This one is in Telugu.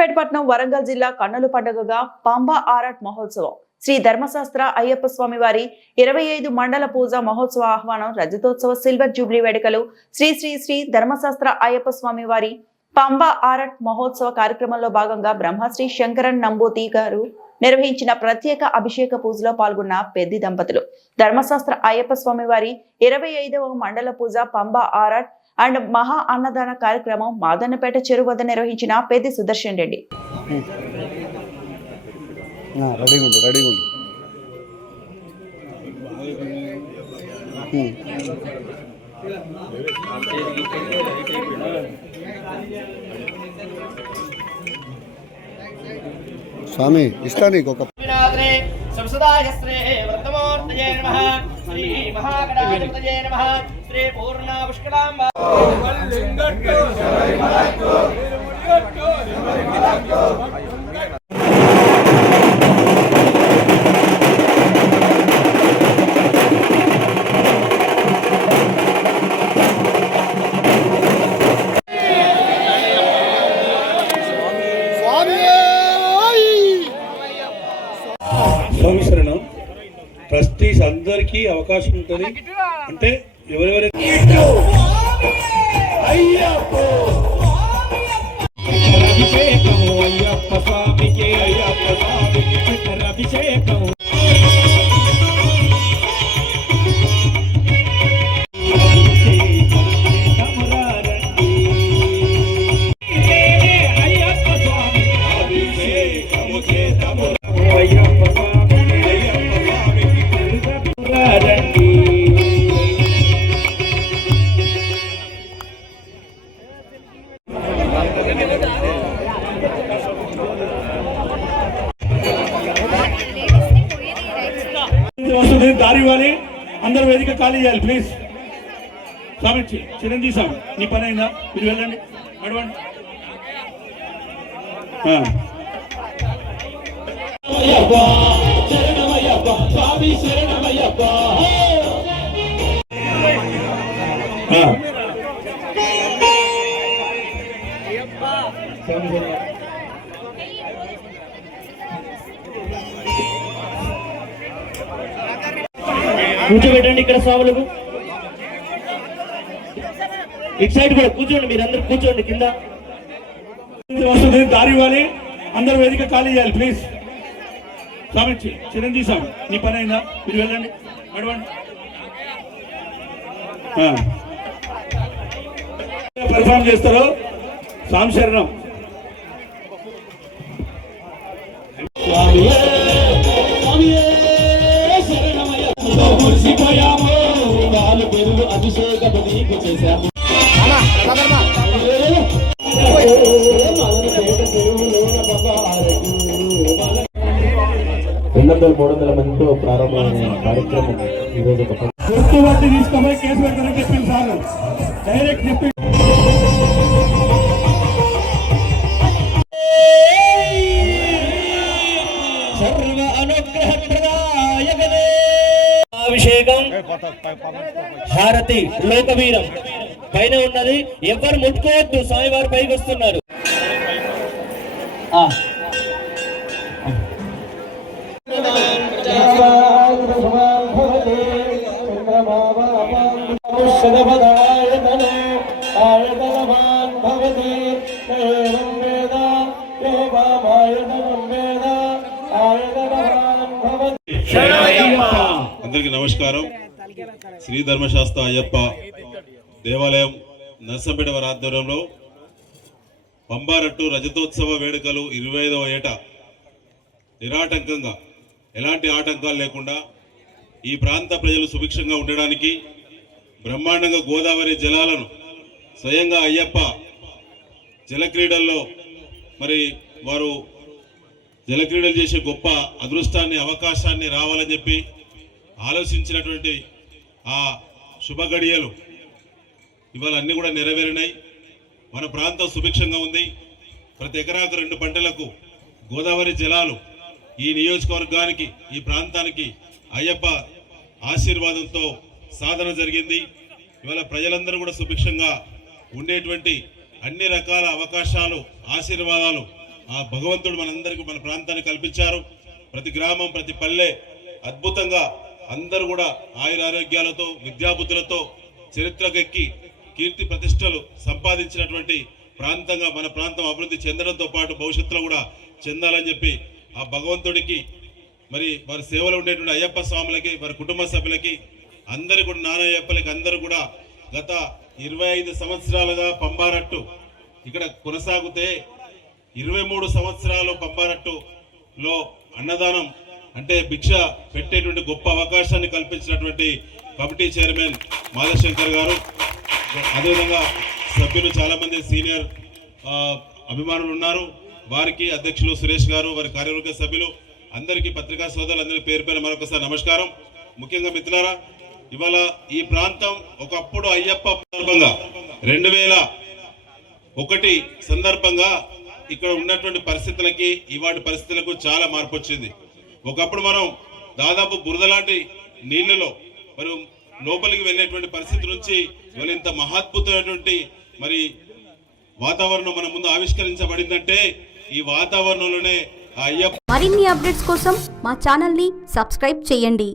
నర్సంపేట పట్టణం వరంగల్ జిల్లా కన్నుల పండుగగా పంబా ఆరాట్ మహోత్సవం శ్రీ ధర్మశాస్త్ర అయ్యప్ప స్వామి వారి 25 మండల పూజ మహోత్సవ ఆహ్వానం రజతోత్సవ సిల్వర్ జూబ్లీ వేడుకలు శ్రీ శ్రీ శ్రీ ధర్మశాస్త్ర అయ్యప్ప స్వామి వారి పంబా ఆరాట్ మహోత్సవ కార్యక్రమంలో భాగంగా బ్రహ్మశ్రీ శంకరన్ నంబూతి గారు నిర్వహించిన ప్రత్యేక అభిషేక పూజలో పాల్గొన్న పెద్ది దంపతులు ధర్మశాస్త్ర అయ్యప్ప స్వామి వారి 25వ మండల పూజ పంబా ఆరాట్ అండ్ మహా అన్నదాన కార్యక్రమం మాదన్నపేట చెరువు వద్ద నిర్వహించిన పెద్ది సుదర్శన్ రెడ్డి. స్వామి ఇష్టానికి ఒక శ్రీ మహాగణాధిపతయే నమః శ్రీ పూర్ణ పుష్కలాంబ సంవత్సరం ట్రస్టీస్ అందరికీ అవకాశం ఉంటుంది. అంటే ఎవరెవరైతే అభిషేకం దారి ఇవ్వాలి. అందరూ వేదిక ఖాళీ చేయాలి ప్లీజ్. స్వామి చిరంజీవి స్వామి నీ పని అయిందా? మీరు వెళ్ళండి, నడవండి. కూర్చోబెట్టండి ఇక్కడ స్వాములకు. ఇటు సైడ్ కూడా కూర్చోండి, మీరు అందరు కూర్చోండి కింద. దారి ఇవ్వాలి. అందరూ వేదిక ఖాళీ చేయాలి ప్లీజ్. స్వామి చిరంజీవి స్వామి నీ పని అయిందా? మీరు వెళ్ళండి, నడవండి. పర్ఫామ్ చేస్తారు. స్వామి శరణం. మందితో ప్రారంభమైన కార్యక్రమం ఈరోజు తీసుకోబోయి కేసు పెడతారని చెప్పింది సార్. డైరెక్ట్ చెప్పి అభిషేకం హారతి లోకవీరం పైన ఉన్నది. ఎవరు ముట్టుకోవద్దు, స్వామివారు పైకి వస్తున్నారు. అందరికీ నమస్కారం. శ్రీ ధర్మశాస్త్ర అయ్యప్ప దేవాలయం నర్సంపేట వారి ఆధ్వర్యంలో పంబారట్టు రజతోత్సవ వేడుకలు 25వ ఏట నిరాటంకంగా ఎలాంటి ఆటంకాలు లేకుండా ఈ ప్రాంత ప్రజలు సుభిక్షంగా ఉండడానికి బ్రహ్మాండంగా గోదావరి జలాలను స్వయంగా అయ్యప్ప జలక్రీడల్లో మరి వారు జలక్రీడలు చేసే గొప్ప అదృష్టాన్ని అవకాశాన్ని రావాలని చెప్పి ఆలోచించినటువంటి ఆ శుభ గడియలు ఇవాళ అన్నీ కూడా నెరవేరినాయి. మన ప్రాంతం సుభిక్షంగా ఉంది. ప్రతి ఎకరాకు 2 పంటలకు గోదావరి జలాలు ఈ నియోజకవర్గానికి ఈ ప్రాంతానికి అయ్యప్ప ఆశీర్వాదంతో సాధన జరిగింది. ఇవాళ ప్రజలందరూ కూడా సుభిక్షంగా ఉండేటువంటి అన్ని రకాల అవకాశాలు ఆశీర్వాదాలు ఆ భగవంతుడు మనందరికీ మన ప్రాంతాన్ని కల్పించారు. ప్రతి గ్రామం ప్రతి పల్లె అద్భుతంగా అందరూ కూడా ఆయురారోగ్యాలతో విద్యాబుద్ధులతో చరిత్రకెక్కి కీర్తి ప్రతిష్టలు సంపాదించినటువంటి ప్రాంతంగా మన ప్రాంతం అభివృద్ధి చెందడంతో పాటు భవిష్యత్తులో కూడా చెందాలని చెప్పి ఆ భగవంతుడికి మరి వారి సేవలో ఉండేటువంటి అయ్యప్ప స్వాములకి వారి కుటుంబ సభ్యులకి అందరు కూడా నానయ్యప్పలకి అందరూ కూడా గత 25 సంవత్సరాలుగా పంబారట్టు ఇక్కడ కొనసాగితే 23 సంవత్సరాలు పంబారట్టులో అన్నదానం అంటే భిక్ష పెట్టేటువంటి గొప్ప అవకాశాన్ని కల్పించినటువంటి కమిటీ చైర్మన్ మాధవశంకర్ గారు, అదేవిధంగా సభ్యులు చాలా మంది సీనియర్ అభిమానులు ఉన్నారు. వారికి అధ్యక్షులు సురేష్ గారు, వారి కార్యవర్గ సభ్యులు అందరికీ పత్రికా సోదరులందరికీ పేరు పేరు మరొకసారి నమస్కారం. ముఖ్యంగా మిత్రులారా, ఇవాళ ఈ ప్రాంతం ఒకప్పుడు అయ్యప్ప సందర్భంగా 2001 సందర్భంగా ఇక్కడ ఉన్నటువంటి పరిస్థితులకి ఇవాటి పరిస్థితులకు చాలా మార్పు వచ్చింది. ఒకప్పుడు మనం దాదాపు బురద లాంటి నీళ్లలో మరి లోపలికి వెళ్ళేటువంటి పరిస్థితి నుంచి ఇవాళ ఇంత మహాద్భుతమైనటువంటి మరి వాతావరణం మన ముందు ఆవిష్కరించబడిందంటే ఈ వాతావరణంలోనే ఆ అయ్యప్ప. మరిన్ని అప్డేట్స్ కోసం మా ఛానల్ ని సబ్స్క్రైబ్ చేయండి.